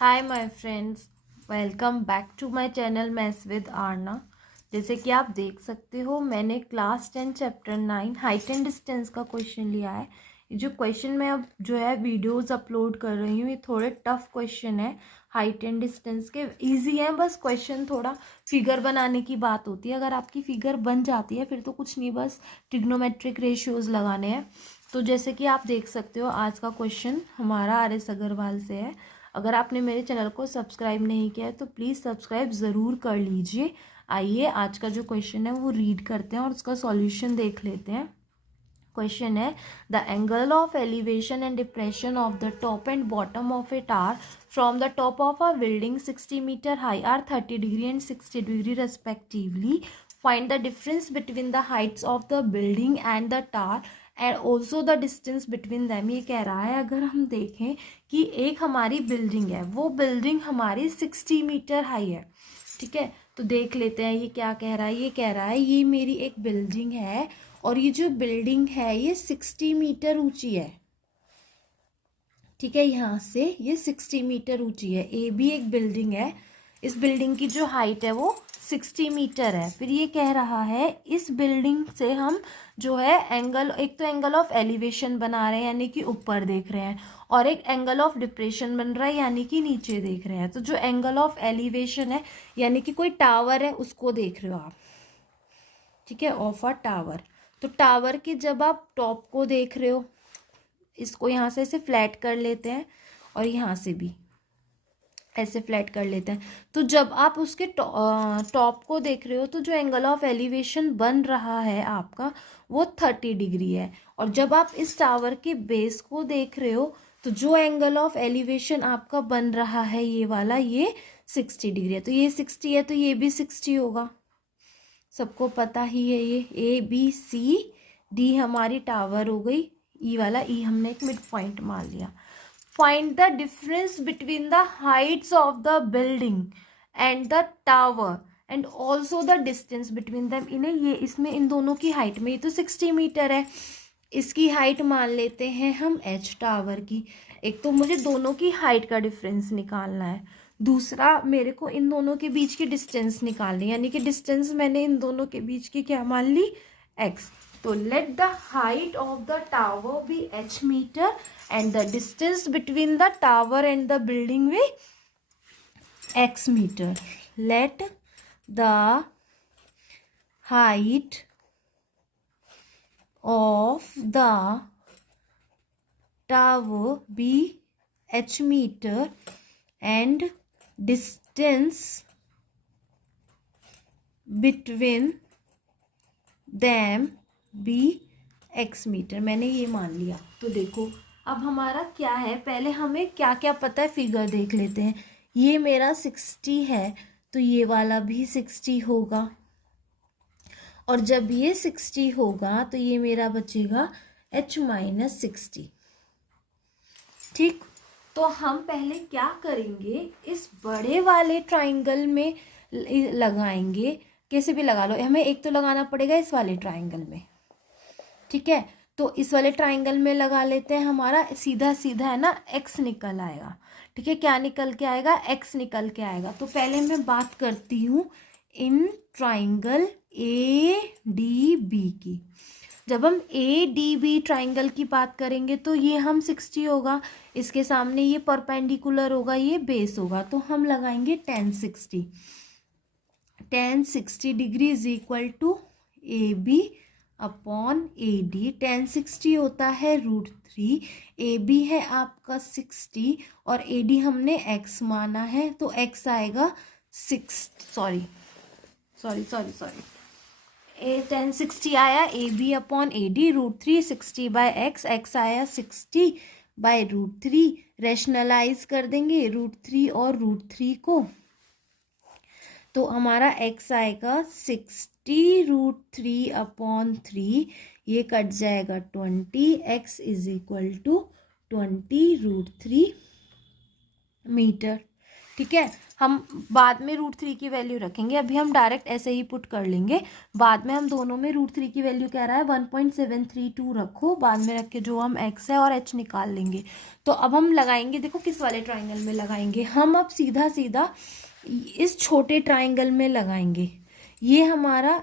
Hi my friends, welcome back to my channel maths with Aarna. जैसे कि आप देख सकते हो, मैंने class 10 chapter 9 height and distance का क्वेश्चन लिया है। ये जो क्वेश्चन मैं अब जो है वीडियोस अपलोड कर रही हूँ, ये थोड़े टफ क्वेश्चन है। हाइट एंड डिस्टेंस के इजी है, बस क्वेश्चन थोड़ा फिगर बनाने की बात होती है। अगर आपकी फिगर बन जाती है फिर तो कुछ नहीं, बस ट्रिग्नोमेट्रिक रेशियोज लगाने हैं। तो जैसे कि आप देख सकते हो, आज का क्वेश्चन हमारा आर एस अग्रवाल से है। अगर आपने मेरे चैनल को सब्सक्राइब नहीं किया है तो प्लीज़ सब्सक्राइब ज़रूर कर लीजिए। आइए आज का जो क्वेश्चन है वो रीड करते हैं और उसका सॉल्यूशन देख लेते हैं। क्वेश्चन है, the angle of elevation and depression of the top and bottom of a tower from the top of a building 60 metre high are 30 degree and 60 degree respectively. Find the difference between the heights of the building and the tower and also the distance between them. ये कह रहा है, अगर हम देखें कि एक हमारी बिल्डिंग है, वो बिल्डिंग हमारी 60 मीटर हाई है। ठीक है, तो देख लेते हैं ये क्या कह रहा है। ये कह रहा है, ये मेरी एक बिल्डिंग है और ये जो बिल्डिंग है ये 60 मीटर ऊंची है। ठीक है, यहाँ से ये 60 मीटर ऊंची है। ए भी एक बिल्डिंग है, इस बिल्डिंग की जो हाइट है वो 60 मीटर है। फिर ये कह रहा है, इस बिल्डिंग से हम जो है एंगल, एक तो एंगल ऑफ एलिवेशन बना रहे हैं यानी कि ऊपर देख रहे हैं, और एक एंगल ऑफ डिप्रेशन बन रहा है यानी कि नीचे देख रहे हैं। तो जो एंगल ऑफ एलिवेशन है यानी कि कोई टावर है उसको देख रहे हो आप। ठीक है, ऑफ अ टावर। तो टावर के जब आप टॉप को देख रहे हो, इसको यहाँ से ऐसे फ्लैट कर लेते हैं और यहाँ से भी ऐसे फ्लैट कर लेते हैं। तो जब आप उसके टॉप को देख रहे हो तो जो एंगल ऑफ एलिवेशन बन रहा है आपका वो 30 डिग्री है। और जब आप इस टावर के बेस को देख रहे हो तो जो एंगल ऑफ एलिवेशन आपका बन रहा है ये वाला, ये 60 डिग्री है। तो ये 60 है तो ये भी 60 होगा, सबको पता ही है। ये ए बी सी डी हमारी टावर हो गई। ई वाला, ई हमने एक मिड पॉइंट मान लिया। Find the difference between the heights of the building and the tower and also the distance between them. इन्हें ये, इसमें इन दोनों की हाइट में, ये तो 60 मीटर है, इसकी हाइट मान लेते हैं हम एच टावर की। एक तो मुझे दोनों की हाइट का डिफरेंस निकालना है, दूसरा मेरे को इन दोनों के बीच की डिस्टेंस निकालनी है, यानी कि डिस्टेंस मैंने इन दोनों के बीच की क्या मान ली, एक्स। तो let the height of the tower be h metre and the distance between the tower and the building be x metre. Let the height of the tower be h meter and distance between them be x metre. मैंने ये मान लिया। तो देखो अब हमारा क्या है, पहले हमें क्या क्या पता है फिगर देख लेते हैं। ये मेरा 60 है तो ये वाला भी 60 होगा, और जब ये 60 होगा तो ये मेरा बचेगा h माइनस 60। ठीक, तो हम पहले क्या करेंगे, इस बड़े वाले ट्राइंगल में लगाएंगे। कैसे भी लगा लो, हमें एक तो लगाना पड़ेगा इस वाले ट्राइंगल में। ठीक है, तो इस वाले ट्राइंगल में लगा लेते हैं। हमारा सीधा सीधा है ना, x निकल आएगा। ठीक है, क्या निकल के आएगा, x निकल के आएगा। तो पहले मैं बात करती हूँ in triangle A D B की। जब हम ए डी बी ट्राइंगल की बात करेंगे तो ये हम 60 होगा, इसके सामने ये परपेंडिकुलर होगा, ये बेस होगा, तो हम लगाएंगे tan 60। tan 60 degree is equal to A B upon A D. tan 60 होता है √3, ए बी है आपका 60 और ए डी हमने x माना है, तो x आएगा 6 ए tan 60 आया A B upon A D √3 60 by x, x आया 60 बाय √3। रेशनलाइज कर देंगे √3 और √3 को, तो हमारा x आएगा 60 √3 अपॉन 3, ये कट जाएगा 20, x is equal to 20 √3 metre. ठीक है, हम बाद में √3 की वैल्यू रखेंगे, अभी हम डायरेक्ट ऐसे ही पुट कर लेंगे। बाद में हम दोनों में √3 की वैल्यू कह रहा है 1.732 रखो, बाद में रख के जो हम x है और h निकाल लेंगे। तो अब हम लगाएंगे, देखो किस वाले ट्राइंगल में लगाएंगे हम, अब सीधा सीधा इस छोटे ट्राइंगल में लगाएंगे। ये हमारा,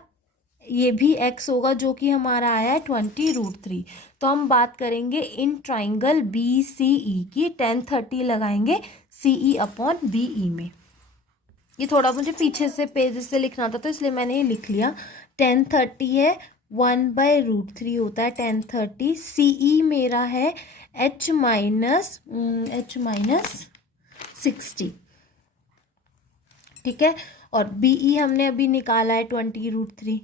ये भी x होगा जो कि हमारा आया है 20√3। तो हम बात करेंगे इन ट्राइंगल BCE की, 1030 लगाएंगे CE अपॉन BE में। ये थोड़ा मुझे पीछे से पेज से लिखना था तो इसलिए मैंने ये लिख लिया। 1030 है 1/√3 होता है 1030। CE मेरा है h माइनस 60, ठीक है। और BE हमने अभी निकाला है 20√3।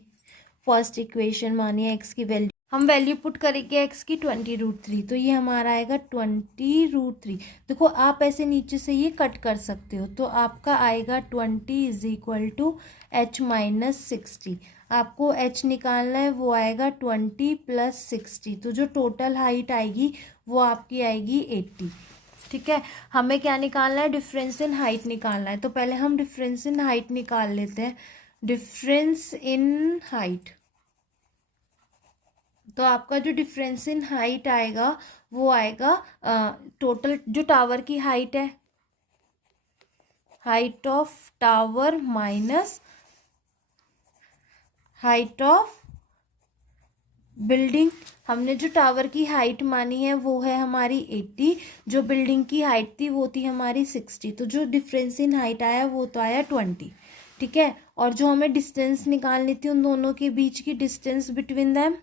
फर्स्ट इक्वेशन मानिए x की वैल्यू, हम वैल्यू पुट करेंगे x की 20√3, तो ये हमारा आएगा 20√3। देखो आप ऐसे नीचे से ये कट कर सकते हो, तो आपका आएगा 20 = h माइनस 60। आपको h निकालना है, वो आएगा 20 + 60, तो जो टोटल हाइट आएगी वो आपकी आएगी 80, ठीक है। हमें क्या निकालना है, डिफरेंस इन हाइट निकालना है। तो पहले हम डिफरेंस इन हाइट निकाल लेते हैं। डिफरेंस इन हाइट, तो आपका जो डिफरेंस इन हाइट आएगा वो आएगा टोटल जो टावर की हाइट है, height of tower minus height of building. हमने जो टावर की हाइट मानी है वो है हमारी 80, जो बिल्डिंग की हाइट थी वो थी हमारी 60। तो जो डिफरेंस इन हाइट आया वो तो आया 20, ठीक है। और जो हमें डिस्टेंस निकालनी थी उन दोनों के बीच की, डिस्टेंस बिटवीन दैम,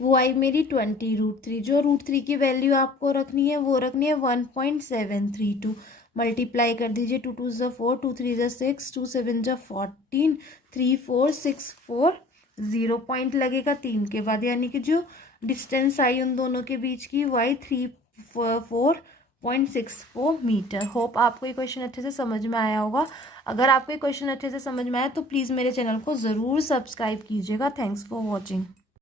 वो आई मेरी 20√3। जो √3 की वैल्यू आपको रखनी है वो रखनी है 1.732। मल्टीप्लाई कर दीजिए, 2 2 ज़ा 4, 2 3 ज़ा 6, 2 7 ज़ा 14, 3 4 6 4, 0 पॉइंट लगेगा 3 के बाद, यानी कि जो डिस्टेंस आई उन दोनों के बीच की वो आई 3.64 मीटर। होप आपको ये क्वेश्चन अच्छे से समझ में आया होगा। अगर आपको ये क्वेश्चन अच्छे से समझ में आया तो प्लीज़ मेरे चैनल को ज़रूर सब्सक्राइब कीजिएगा। Thanks for watching.